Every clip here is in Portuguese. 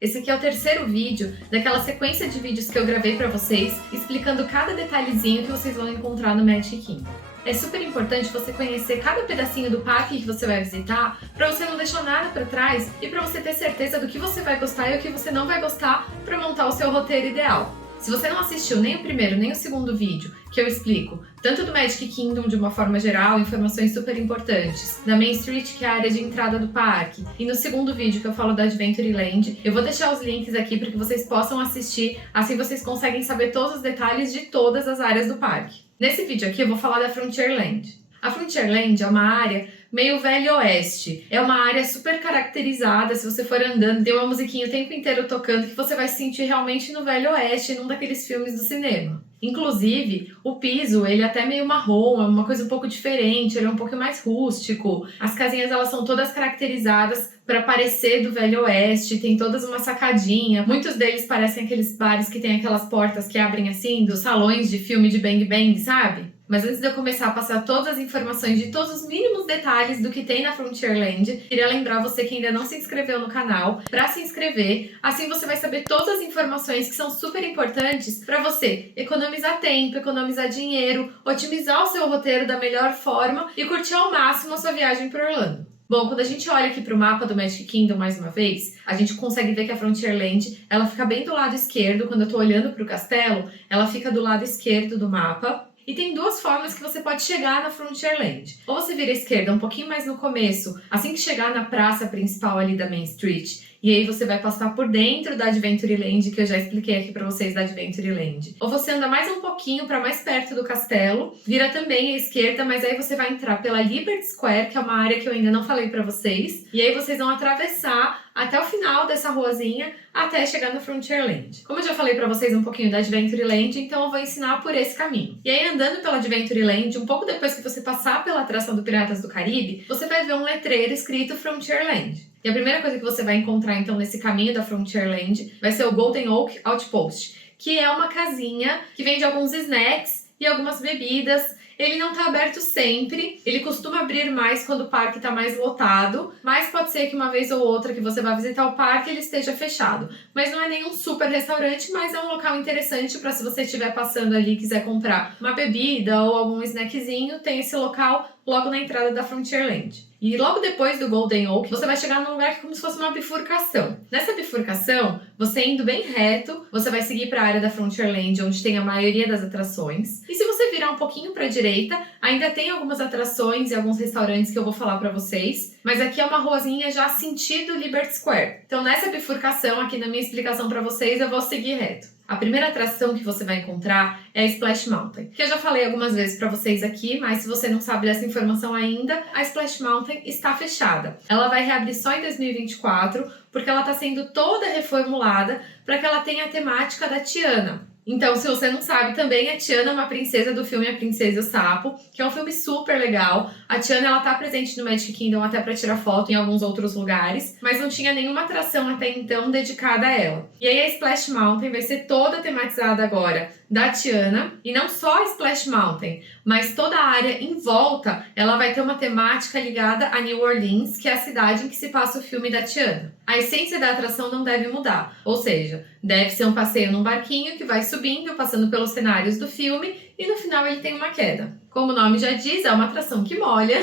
Esse aqui é o terceiro vídeo daquela sequência de vídeos que eu gravei pra vocês, explicando cada detalhezinho que vocês vão encontrar no Magic Kingdom. É super importante você conhecer cada pedacinho do parque que você vai visitar, pra você não deixar nada pra trás e pra você ter certeza do que você vai gostar e o que você não vai gostar pra montar o seu roteiro ideal. Se você não assistiu nem o primeiro nem o segundo vídeo, que eu explico tanto do Magic Kingdom de uma forma geral, informações super importantes, da Main Street, que é a área de entrada do parque, e no segundo vídeo que eu falo da Adventureland, eu vou deixar os links aqui para que vocês possam assistir, assim vocês conseguem saber todos os detalhes de todas as áreas do parque. Nesse vídeo aqui eu vou falar da Frontierland. A Frontierland é uma área meio velho oeste. É uma área super caracterizada, se você for andando, tem uma musiquinha o tempo inteiro tocando que você vai se sentir realmente no velho oeste, num daqueles filmes do cinema. Inclusive, o piso, ele é até meio marrom, é uma coisa um pouco diferente, ele é um pouco mais rústico. As casinhas, elas são todas caracterizadas para parecer do velho oeste, tem todas uma sacadinha. Muitos deles parecem aqueles bares que tem aquelas portas que abrem assim, dos salões de filme de Bang Bang, sabe? Mas antes de eu começar a passar todas as informações de todos os mínimos detalhes do que tem na Frontierland, queria lembrar você que ainda não se inscreveu no canal para se inscrever, assim você vai saber todas as informações que são super importantes para você economizar tempo, economizar dinheiro, otimizar o seu roteiro da melhor forma e curtir ao máximo a sua viagem para Orlando. Bom, quando a gente olha aqui para o mapa do Magic Kingdom mais uma vez, a gente consegue ver que a Frontierland, ela fica bem do lado esquerdo. Quando eu estou olhando para o castelo, ela fica do lado esquerdo do mapa. E tem duas formas que você pode chegar na Frontierland. Ou você vira à esquerda um pouquinho mais no começo, assim que chegar na praça principal ali da Main Street, e aí você vai passar por dentro da Adventureland, que eu já expliquei aqui pra vocês da Adventureland. Ou você anda mais um pouquinho pra mais perto do castelo, vira também à esquerda, mas aí você vai entrar pela Liberty Square, que é uma área que eu ainda não falei pra vocês, e aí vocês vão atravessar até o final dessa ruazinha, até chegar no Frontierland. Como eu já falei pra vocês um pouquinho da Adventureland, então eu vou ensinar por esse caminho. E aí, andando pela Adventureland, um pouco depois que você passar pela atração do Piratas do Caribe, você vai ver um letreiro escrito Frontierland. E a primeira coisa que você vai encontrar, então, nesse caminho da Frontierland vai ser o Golden Oak Outpost, que é uma casinha que vende alguns snacks e algumas bebidas. Ele não tá aberto sempre, ele costuma abrir mais quando o parque tá mais lotado, mas pode ser que uma vez ou outra que você vá visitar o parque ele esteja fechado. Mas não é nenhum super restaurante, mas é um local interessante para se você estiver passando ali e quiser comprar uma bebida ou algum snackzinho, tem esse local logo na entrada da Frontierland. E logo depois do Golden Oak, você vai chegar num lugar que é como se fosse uma bifurcação. Nessa bifurcação, você indo bem reto, você vai seguir para a área da Frontierland, onde tem a maioria das atrações. E se você virar um pouquinho para a direita, ainda tem algumas atrações e alguns restaurantes que eu vou falar para vocês. Mas aqui é uma ruazinha já sentido Liberty Square. Então nessa bifurcação, aqui na minha explicação para vocês, eu vou seguir reto. A primeira atração que você vai encontrar é a Splash Mountain, que eu já falei algumas vezes para vocês aqui, mas se você não sabe dessa informação ainda, a Splash Mountain está fechada. Ela vai reabrir só em 2024, porque ela está sendo toda reformulada para que ela tenha a temática da Tiana. Então, se você não sabe, também a Tiana é uma princesa do filme A Princesa e o Sapo, que é um filme super legal. A Tiana, ela tá presente no Magic Kingdom até para tirar foto em alguns outros lugares, mas não tinha nenhuma atração até então dedicada a ela. E aí a Splash Mountain vai ser toda tematizada agora da Tiana, e não só a Splash Mountain, mas toda a área em volta, ela vai ter uma temática ligada a New Orleans, que é a cidade em que se passa o filme da Tiana. A essência da atração não deve mudar, ou seja, deve ser um passeio num barquinho que vai subindo, passando pelos cenários do filme, e no final ele tem uma queda. Como o nome já diz, é uma atração que molha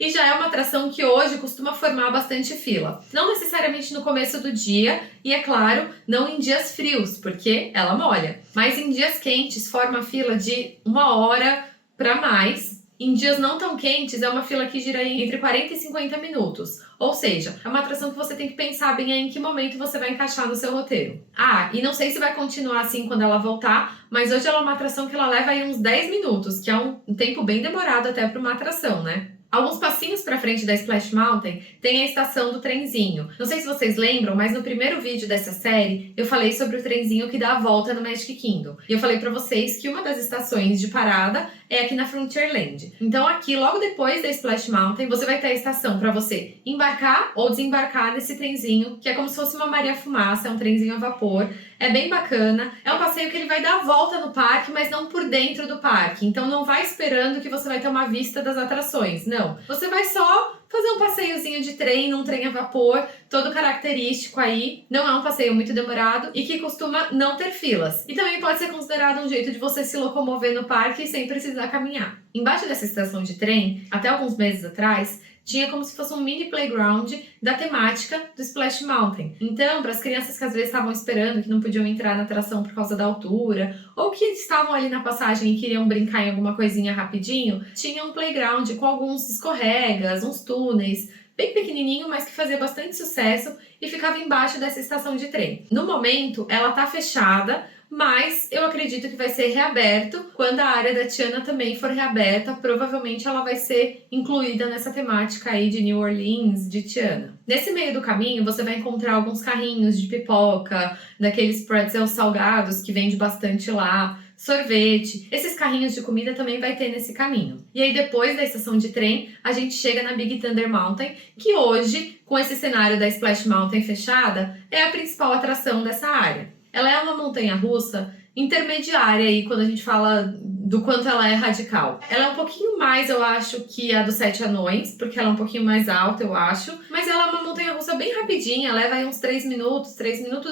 e já é uma atração que hoje costuma formar bastante fila. Não necessariamente no começo do dia e, é claro, não em dias frios, porque ela molha. Mas em dias quentes forma fila de 1 hora para mais. Em dias não tão quentes, é uma fila que gira entre 40 e 50 minutos. Ou seja, é uma atração que você tem que pensar bem em que momento você vai encaixar no seu roteiro. Ah, e não sei se vai continuar assim quando ela voltar, mas hoje ela é uma atração que ela leva aí uns 10 minutos, que é um tempo bem demorado até para uma atração, né? Alguns passinhos para frente da Splash Mountain tem a estação do trenzinho. Não sei se vocês lembram, mas no primeiro vídeo dessa série eu falei sobre o trenzinho que dá a volta no Magic Kingdom. E eu falei para vocês que uma das estações de parada é aqui na Frontierland. Então aqui, logo depois da Splash Mountain, você vai ter a estação para você embarcar ou desembarcar nesse trenzinho, que é como se fosse uma Maria-Fumaça, é um trenzinho a vapor. É bem bacana. É um passeio que ele vai dar a volta no parque, mas não por dentro do parque. Então não vai esperando que você vai ter uma vista das atrações. Não. Você vai só fazer um passeiozinho de trem, num trem a vapor, todo característico aí. Não é um passeio muito demorado e que costuma não ter filas. E também pode ser considerado um jeito de você se locomover no parque sem precisar caminhar. Embaixo dessa estação de trem, até alguns meses atrás, tinha como se fosse um mini playground da temática do Splash Mountain. Então, para as crianças que às vezes estavam esperando, que não podiam entrar na atração por causa da altura, ou que estavam ali na passagem e queriam brincar em alguma coisinha rapidinho, tinha um playground com alguns escorregas, uns túneis, bem pequenininho, mas que fazia bastante sucesso e ficava embaixo dessa estação de trem. No momento, ela está fechada, mas eu acredito que vai ser reaberto quando a área da Tiana também for reaberta. Provavelmente ela vai ser incluída nessa temática aí de New Orleans, de Tiana. Nesse meio do caminho, você vai encontrar alguns carrinhos de pipoca, daqueles pretzels salgados que vende bastante lá, sorvete. Esses carrinhos de comida também vai ter nesse caminho. E aí depois da estação de trem, a gente chega na Big Thunder Mountain, que hoje, com esse cenário da Splash Mountain fechada, é a principal atração dessa área. Ela é uma montanha-russa intermediária aí quando a gente fala do quanto ela é radical. Ela é um pouquinho mais, eu acho, que a dos Sete Anões, porque ela é um pouquinho mais alta, eu acho. Mas ela é uma montanha-russa bem rapidinha, leva aí uns 3 minutos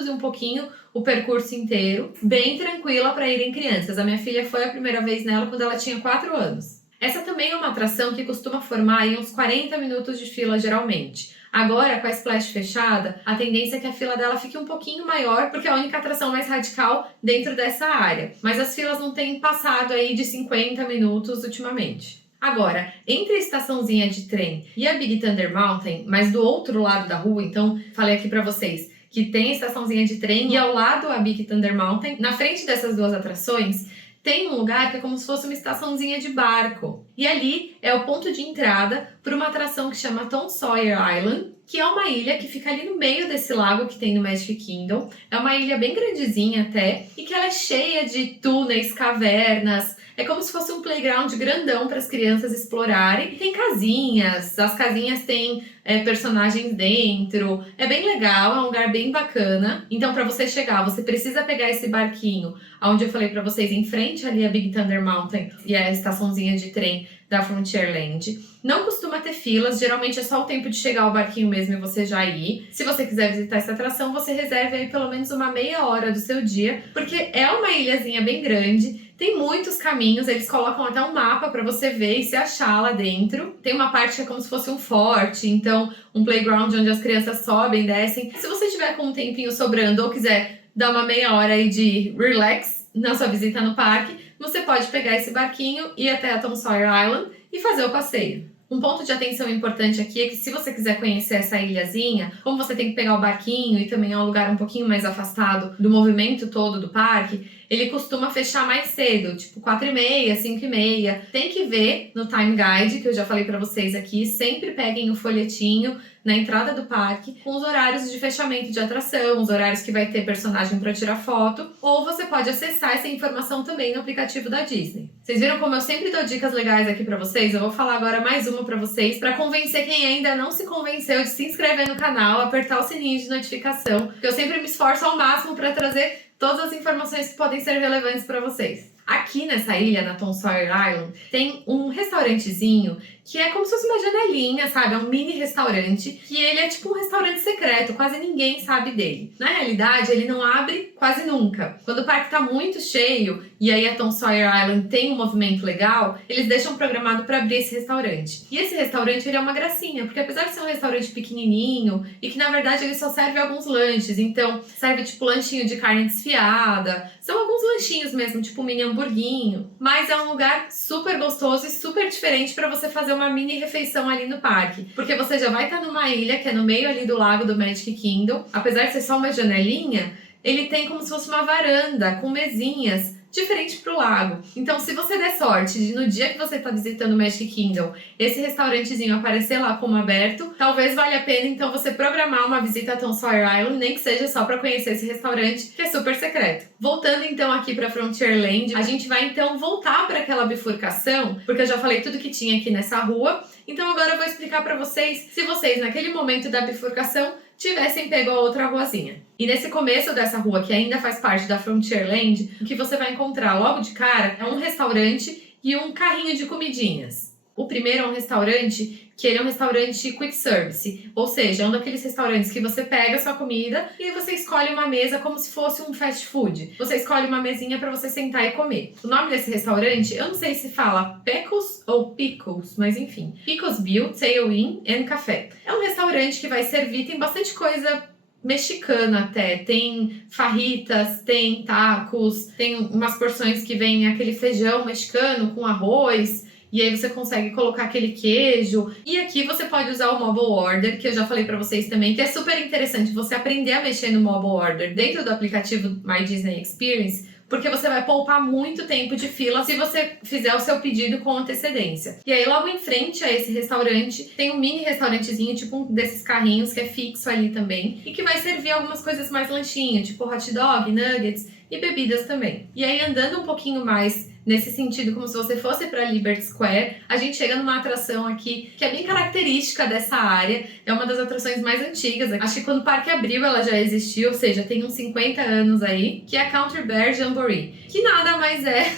e um pouquinho o percurso inteiro. Bem tranquila para irem crianças. A minha filha foi a primeira vez nela quando ela tinha 4 anos. Essa também é uma atração que costuma formar aí uns 40 minutos de fila geralmente. Agora, com a Splash fechada, a tendência é que a fila dela fique um pouquinho maior, porque é a única atração mais radical dentro dessa área. Mas as filas não têm passado aí de 50 minutos ultimamente. Agora, entre a estaçãozinha de trem e a Big Thunder Mountain, mas do outro lado da rua, então falei aqui pra vocês que tem a estaçãozinha de trem e ao lado a Big Thunder Mountain, na frente dessas duas atrações, tem um lugar que é como se fosse uma estaçãozinha de barco. E ali é o ponto de entrada para uma atração que chama Tom Sawyer Island, que é uma ilha que fica ali no meio desse lago que tem no Magic Kingdom. É uma ilha bem grandezinha até, e que ela é cheia de túneis, cavernas. É como se fosse um playground grandão para as crianças explorarem. Tem casinhas, as casinhas têm personagens dentro. É bem legal, é um lugar bem bacana. Então, para você chegar, você precisa pegar esse barquinho, onde eu falei para vocês, em frente ali a Big Thunder Mountain e a estaçãozinha de trem da Frontierland. Não costuma ter filas, geralmente é só o tempo de chegar ao barquinho mesmo e você já ir. Se você quiser visitar essa atração, você reserve aí pelo menos uma meia hora do seu dia, porque é uma ilhazinha bem grande. Tem muitos caminhos, eles colocam até um mapa para você ver e se achar lá dentro. Tem uma parte que é como se fosse um forte, então um playground onde as crianças sobem, descem. Se você tiver com um tempinho sobrando ou quiser dar uma meia hora aí de relax na sua visita no parque, você pode pegar esse barquinho, ir até a Tom Sawyer Island e fazer o passeio. Um ponto de atenção importante aqui é que se você quiser conhecer essa ilhazinha, como você tem que pegar o barquinho e também é um lugar um pouquinho mais afastado do movimento todo do parque, ele costuma fechar mais cedo, tipo 4h30, 5h30. Tem que ver no Time Guide, que eu já falei pra vocês aqui, sempre peguem o folhetinho na entrada do parque com os horários de fechamento de atração, os horários que vai ter personagem para tirar foto, ou você pode acessar essa informação também no aplicativo da Disney. Vocês viram como eu sempre dou dicas legais aqui pra vocês? Eu vou falar agora mais uma pra vocês, pra convencer quem ainda não se convenceu de se inscrever no canal, apertar o sininho de notificação, porque eu sempre me esforço ao máximo pra trazer todas as informações que podem ser relevantes para vocês. Aqui nessa ilha, na Tom Sawyer Island, tem um restaurantezinho que é como se fosse uma janelinha, sabe? É um mini restaurante, que ele é tipo um restaurante secreto, quase ninguém sabe dele. Na realidade, ele não abre quase nunca. Quando o parque tá muito cheio, e aí a Tom Sawyer Island tem um movimento legal, eles deixam programado para abrir esse restaurante. E esse restaurante, ele é uma gracinha, porque apesar de ser um restaurante pequenininho, e que na verdade ele só serve alguns lanches, então serve tipo lanchinho de carne desfiada, são alguns lanchinhos mesmo, tipo um mini hamburguinho, mas é um lugar super gostoso e super diferente para você fazer uma mini refeição ali no parque, porque você já vai estar numa ilha que é no meio ali do lago do Magic Kingdom. Apesar de ser só uma janelinha, ele tem como se fosse uma varanda com mesinhas diferente pro lago. Então, se você der sorte de no dia que você tá visitando o Magic Kingdom, esse restaurantezinho aparecer lá como aberto, talvez valha a pena então você programar uma visita a Tom Sawyer Island, nem que seja só para conhecer esse restaurante, que é super secreto. Voltando então aqui para Frontierland, a gente vai então voltar para aquela bifurcação, porque eu já falei tudo que tinha aqui nessa rua. Então agora eu vou explicar para vocês, se vocês naquele momento da bifurcação tivessem pego a outra ruazinha. E nesse começo dessa rua, que ainda faz parte da Frontierland, o que você vai encontrar logo de cara é um restaurante e um carrinho de comidinhas. O primeiro é um restaurante que ele é um restaurante quick service, ou seja, é um daqueles restaurantes que você pega a sua comida e aí você escolhe uma mesa como se fosse um fast food. Você escolhe uma mesinha para você sentar e comer. O nome desse restaurante, eu não sei se fala Pecos ou Pickles, mas enfim. Pickles Bill, Tailwind and Café. É um restaurante que vai servir, tem bastante coisa mexicana até, tem fajitas, tem tacos, tem umas porções que vem aquele feijão mexicano com arroz, e aí você consegue colocar aquele queijo. E aqui você pode usar o Mobile Order, que eu já falei pra vocês também, que é super interessante você aprender a mexer no Mobile Order dentro do aplicativo My Disney Experience, porque você vai poupar muito tempo de fila se você fizer o seu pedido com antecedência. E aí, logo em frente a esse restaurante, tem um mini restaurantezinho, tipo um desses carrinhos que é fixo ali também, e que vai servir algumas coisas mais lanchinho, tipo hot dog, nuggets e bebidas também. E aí, andando um pouquinho mais nesse sentido, como se você fosse para Liberty Square, a gente chega numa atração aqui que é bem característica dessa área, é uma das atrações mais antigas. Acho que quando o parque abriu ela já existiu, ou seja, tem uns 50 anos aí, que é a Country Bear Jamboree, que nada mais é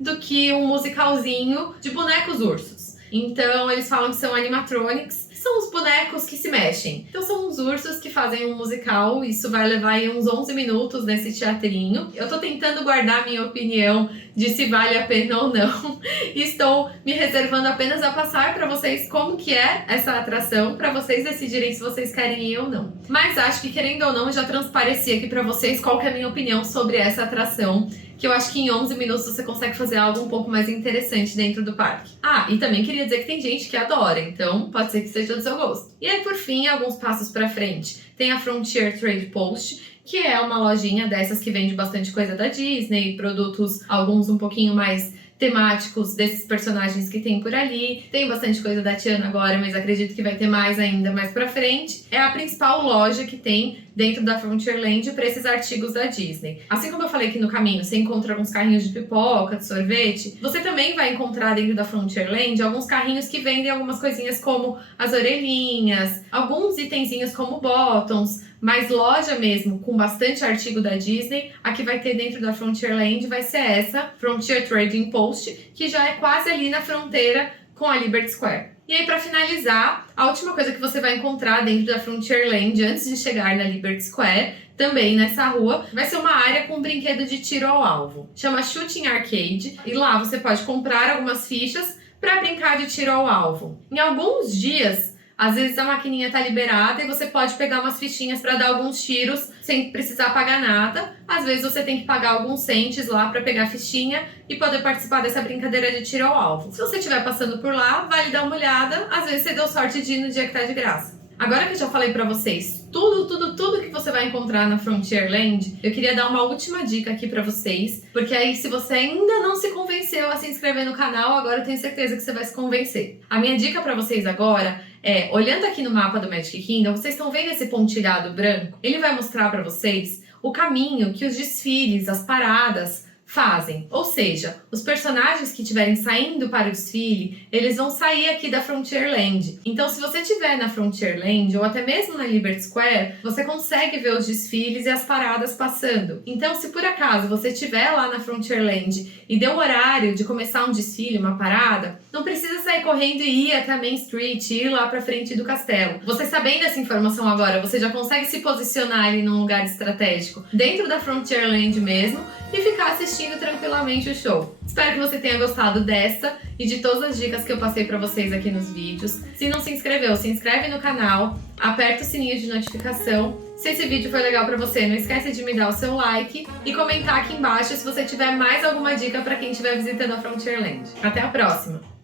do que um musicalzinho de bonecos ursos. Então eles falam que são animatronics, são os bonecos que se mexem. Então são uns ursos que fazem um musical, isso vai levar aí uns 11 minutos nesse teatrinho. Eu tô tentando guardar a minha opinião de se vale a pena ou não. Estou me reservando apenas a passar para vocês como que é essa atração, para vocês decidirem se vocês querem ir ou não. Mas acho que, querendo ou não, eu já transpareci aqui para vocês qual que é a minha opinião sobre essa atração, que eu acho que em 11 minutos você consegue fazer algo um pouco mais interessante dentro do parque. Ah, e também queria dizer que tem gente que adora, então pode ser que seja do seu gosto. E aí, por fim, alguns passos pra frente, tem a Frontier Trade Post, que é uma lojinha dessas que vende bastante coisa da Disney, produtos, alguns um pouquinho mais temáticos desses personagens que tem por ali. Tem bastante coisa da Tiana agora, mas acredito que vai ter mais ainda mais pra frente. É a principal loja que tem dentro da Frontierland para esses artigos da Disney. Assim como eu falei que no caminho você encontra alguns carrinhos de pipoca, de sorvete, você também vai encontrar dentro da Frontierland alguns carrinhos que vendem algumas coisinhas como as orelhinhas, alguns itenzinhos como bottoms, mas loja mesmo, com bastante artigo da Disney, a que vai ter dentro da Frontierland vai ser essa, Frontier Trading Post, que já é quase ali na fronteira com a Liberty Square. E aí, para finalizar, a última coisa que você vai encontrar dentro da Frontierland, antes de chegar na Liberty Square, também nessa rua, vai ser uma área com um brinquedo de tiro ao alvo. Chama Shooting Arcade, e lá você pode comprar algumas fichas para brincar de tiro ao alvo. Em alguns dias, às vezes a maquininha tá liberada e você pode pegar umas fichinhas para dar alguns tiros sem precisar pagar nada. Às vezes você tem que pagar alguns centes lá para pegar a fichinha e poder participar dessa brincadeira de tiro ao alvo. Se você estiver passando por lá, vale dar uma olhada. Às vezes você deu sorte de ir no dia que tá de graça. Agora que eu já falei pra vocês tudo que você vai encontrar na Frontierland, eu queria dar uma última dica aqui pra vocês, porque aí se você ainda não se convenceu a se inscrever no canal, agora eu tenho certeza que você vai se convencer. A minha dica pra vocês agora é, olhando aqui no mapa do Magic Kingdom, vocês estão vendo esse pontilhado branco? Ele vai mostrar pra vocês o caminho que os desfiles, as paradas fazem. Ou seja, os personagens que estiverem saindo para o desfile, eles vão sair aqui da Frontierland. Então, se você estiver na Frontierland ou até mesmo na Liberty Square, você consegue ver os desfiles e as paradas passando. Então, se por acaso você estiver lá na Frontierland e deu o horário de começar um desfile, uma parada, não precisa sair correndo e ir até a Main Street, ir lá pra frente do castelo. Você sabendo essa informação agora, você já consegue se posicionar ali num lugar estratégico dentro da Frontierland mesmo e ficar assistindo tranquilamente o show. Espero que você tenha gostado dessa e de todas as dicas que eu passei pra vocês aqui nos vídeos. Se não se inscreveu, se inscreve no canal, aperta o sininho de notificação. Se esse vídeo foi legal pra você, não esquece de me dar o seu like e comentar aqui embaixo se você tiver mais alguma dica pra quem estiver visitando a Frontierland. Até a próxima!